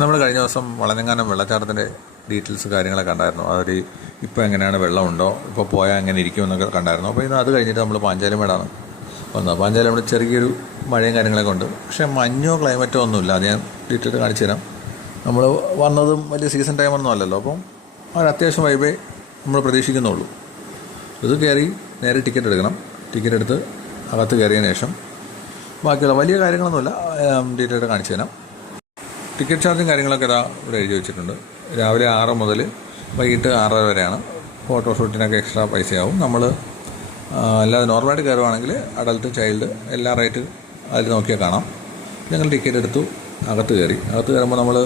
നമ്മൾ കഴിഞ്ഞ ദിവസം വളഞ്ഞെങ്ങാനം വെള്ളച്ചാട്ടത്തിൻ്റെ ഡീറ്റെയിൽസ് കാര്യങ്ങളൊക്കെ കണ്ടായിരുന്നു. അവർ ഇപ്പോൾ എങ്ങനെയാണ്, വെള്ളമുണ്ടോ, ഇപ്പോൾ പോയാൽ എങ്ങനെ ഇരിക്കുമെന്നൊക്കെ കണ്ടായിരുന്നു. അപ്പോൾ ഇത് അത് കഴിഞ്ഞിട്ട് നമ്മൾ പാഞ്ചാലിമേടാണ് വന്നത്. പാഞ്ചാലിമേട് ചെറിയൊരു മഴയും കാര്യങ്ങളൊക്കെ ഉണ്ട്, പക്ഷേ മഞ്ഞോ ക്ലൈമറ്റോ ഒന്നുമില്ല. അത് ഞാൻ ഡീറ്റെയിൽ കാണിച്ചു തരാം. നമ്മൾ വന്നതും വലിയ സീസൺ ടൈമൊന്നും അല്ലല്ലോ, അപ്പം അവർ അത്യാവശ്യം വൈബേ നമ്മൾ പ്രതീക്ഷിക്കുന്നുള്ളൂ. ഇത് കയറി നേരെ ടിക്കറ്റ് എടുക്കണം. ടിക്കറ്റ് എടുത്ത് അകത്ത് കയറിയതിന് ശേഷം ബാക്കിയുള്ള വലിയ കാര്യങ്ങളൊന്നുമില്ല, ഡീറ്റെയിൽ കാണിച്ചു തരാം. ടിക്കറ്റ് ചാർജും കാര്യങ്ങളൊക്കെ ഇതാ ഇവിടെ എഴുതി വെച്ചിട്ടുണ്ട്. രാവിലെ 6 മുതൽ വൈകിട്ട് 6 വരെയാണ്. ഫോട്ടോഷൂട്ടിനൊക്കെ എക്സ്ട്രാ പൈസയാവും. നമ്മൾ അല്ലാതെ നോർമലായിട്ട് കയറുവാണെങ്കിൽ അഡൽട്ട്, ചൈൽഡ് എല്ലാ റേറ്റ് അതിൽ നോക്കിയാൽ കാണാം. ഞങ്ങൾ ടിക്കറ്റ് എടുത്തു, അകത്ത് കയറി. അകത്ത് കയറുമ്പോൾ നമ്മൾ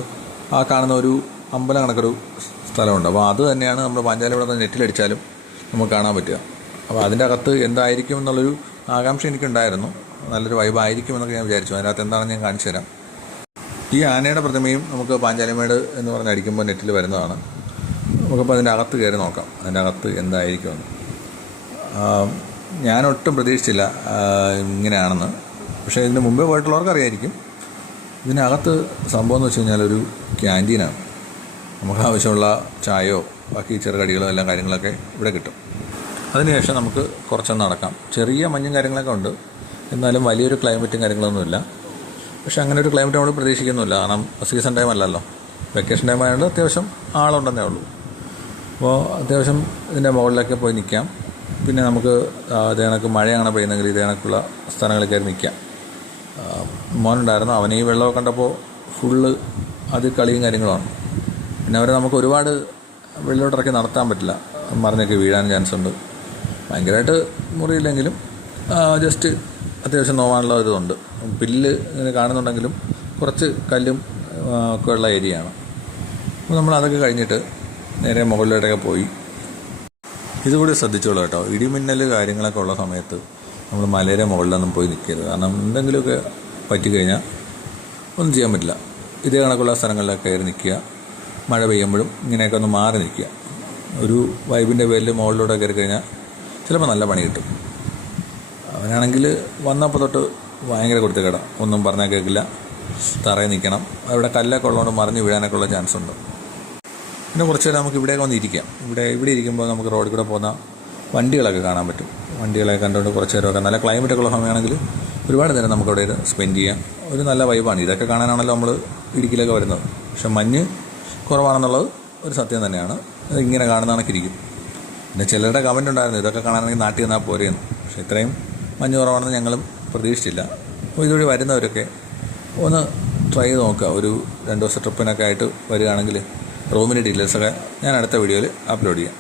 ആ കാണുന്ന ഒരു അമ്പലം കണക്കൊരു സ്ഥലമുണ്ട്. അപ്പോൾ അത് തന്നെയാണ് നമ്മൾ പാഞ്ചാലിമേട് നെറ്റിലടിച്ചാലും നമുക്ക് കാണാൻ പറ്റുക. അപ്പോൾ അതിൻ്റെ അകത്ത് എന്തായിരിക്കും എന്നുള്ളൊരു ആകാംക്ഷ എനിക്കുണ്ടായിരുന്നു. നല്ലൊരു വൈബായിരിക്കും എന്നൊക്കെ ഞാൻ വിചാരിച്ചു. അതിനകത്ത് എന്താണെന്ന് ഞാൻ കാണിച്ചു തരാം. ഈ ആനയുടെ പ്രതിമയും നമുക്ക് പാഞ്ചാലിമേട് എന്ന് പറഞ്ഞ് അടിക്കുമ്പോൾ നെറ്റിൽ വരുന്നതാണ്. നമുക്കപ്പോൾ അതിൻ്റെ അകത്ത് കയറി നോക്കാം, അതിൻ്റെ അകത്ത് എന്തായിരിക്കുമെന്ന്. ഞാനൊട്ടും പ്രതീക്ഷിച്ചില്ല ഇങ്ങനെയാണെന്ന്. പക്ഷേ ഇതിന് മുമ്പേ പോയിട്ടുള്ളവർക്ക് അറിയായിരിക്കും. ഇതിനകത്ത് സംഭവം എന്ന് വെച്ച് കഴിഞ്ഞാൽ ഒരു ക്യാൻറ്റീനാണ്. നമുക്ക് ആവശ്യമുള്ള ചായയോ ബാക്കി ചെറുകടികളോ എല്ലാ കാര്യങ്ങളൊക്കെ ഇവിടെ കിട്ടും. അതിനുശേഷം നമുക്ക് കുറച്ചൊന്ന് നടക്കാം. ചെറിയ മഞ്ഞും കാര്യങ്ങളൊക്കെ ഉണ്ട്, എന്നാലും വലിയൊരു ക്ലൈമറ്റും കാര്യങ്ങളൊന്നുമില്ല. പക്ഷേ അങ്ങനെ ഒരു ക്ലൈമറ്റ് നമ്മൾ പ്രതീക്ഷിക്കുന്നില്ല, കാരണം സീസൺ ടൈം അല്ലല്ലോ. വെക്കേഷൻ ടൈം ആയതുകൊണ്ട് അത്യാവശ്യം ആളുണ്ടെന്നേ ഉള്ളൂ. അപ്പോൾ അത്യാവശ്യം ഇതിൻ്റെ മുകളിലൊക്കെ പോയി നിൽക്കാം. പിന്നെ നമുക്ക് ഇത് കണക്ക് മഴയാണ് പെയ്യുന്നെങ്കിൽ ഇത് കണക്കുള്ള സ്ഥലങ്ങളിൽ കയറി നിൽക്കാം. മോനുണ്ടായിരുന്നു, അവന് ഈ വെള്ളമൊക്കെ കണ്ടപ്പോൾ ഫുള്ള് അത് കളിയും കാര്യങ്ങളുമാണ്. പിന്നെ അവരെ നമുക്ക് ഒരുപാട് വെള്ളത്തോട്ടിറക്കി നടത്താൻ പറ്റില്ല, മറിഞ്ഞൊക്കെ വീഴാൻ ചാൻസ് ഉണ്ട്. ഭയങ്കരമായിട്ട് മുറിയില്ലെങ്കിലും ജസ്റ്റ് അത്യാവശ്യം നോവാനുള്ള ഇതുണ്ട്. പില്ല് ഇങ്ങനെ കാണുന്നുണ്ടെങ്കിലും കുറച്ച് കല്ലും ഒക്കെ ഉള്ള ഏരിയയാണ്. അപ്പോൾ നമ്മൾ അതൊക്കെ കഴിഞ്ഞിട്ട് നേരെ മുകളിലോട്ടൊക്കെ പോയി. ഇതുകൂടി ശ്രദ്ധിച്ചോളൂ കേട്ടോ, ഇടിമിന്നൽ കാര്യങ്ങളൊക്കെ ഉള്ള സമയത്ത് നമ്മൾ മലയുടെ മുകളിലൊന്നും പോയി നിൽക്കരുത്. കാരണം എന്തെങ്കിലുമൊക്കെ പറ്റിക്കഴിഞ്ഞാൽ ഒന്നും ചെയ്യാൻ പറ്റില്ല. ഇതേ കണക്കുള്ള സ്ഥലങ്ങളിലൊക്കെ കയറി നിൽക്കുക. മഴ പെയ്യുമ്പോഴും ഇങ്ങനെയൊക്കെ ഒന്ന് മാറി നിൽക്കുക. ഒരു വൈബിൻ്റെ പേരിൽ മുകളിലൂടെ കയറി കഴിഞ്ഞാൽ ചിലപ്പോൾ നല്ല പണി കിട്ടും. അവനാണെങ്കിൽ വന്നപ്പോൾ തൊട്ട് ഭയങ്കര കൊടുത്തുകേട, ഒന്നും പറഞ്ഞാൽ കേൾക്കില്ല, തറയിൽ നിൽക്കണം. അവിടെ കല്ലൊക്കെ ഉള്ളതുകൊണ്ട് മറിഞ്ഞ് വീഴാനൊക്കെ ഉള്ള ചാൻസ് ഉണ്ട്. പിന്നെ കുറച്ച് നേരം നമുക്ക് ഇവിടെയൊക്കെ വന്ന് ഇരിക്കാം. ഇവിടെ ഇരിക്കുമ്പോൾ നമുക്ക് റോഡിൽ കൂടെ പോകുന്ന വണ്ടികളൊക്കെ കാണാൻ പറ്റും. വണ്ടികളൊക്കെ കണ്ടുകൊണ്ട് കുറച്ച് നേരമൊക്കെ നല്ല ക്ലൈമറ്റൊക്കെ ഉള്ള സമയമാണെങ്കിൽ ഒരുപാട് നേരം നമുക്കവിടെ സ്പെൻഡ് ചെയ്യാം. ഒരു നല്ല വൈബാണ്. ഇതൊക്കെ കാണാനാണല്ലോ നമ്മൾ ഇടുക്കിയിലൊക്കെ വരുന്നത്. പക്ഷെ മഞ്ഞ് കുറവാണെന്നുള്ളത് ഒരു സത്യം തന്നെയാണ്. ഇങ്ങനെ കാണുന്ന കണക്കിരിക്കും. പിന്നെ ചിലരുടെ കമൻ്റ് ഉണ്ടായിരുന്നു, ഇതൊക്കെ കാണാനാണെങ്കിൽ നാട്ടിൽ നിന്നാൽ പോരെയെന്ന്. പക്ഷേ ഇത്രയും മഞ്ഞ് കുറവാണെന്ന് ഞങ്ങളും പ്രതീക്ഷിച്ചില്ല. അപ്പോൾ ഇതുവഴി വരുന്നവരൊക്കെ ഒന്ന് ട്രൈ ചെയ്ത് നോക്കുക. ഒരു 2 ദിവസത്തെ ട്രിപ്പിനൊക്കെ ആയിട്ട് വരികയാണെങ്കിൽ റൂമിൻ്റെ ഡീറ്റെയിൽസൊക്കെ ഞാൻ അടുത്ത വീഡിയോയിൽ അപ്ലോഡ് ചെയ്യാം.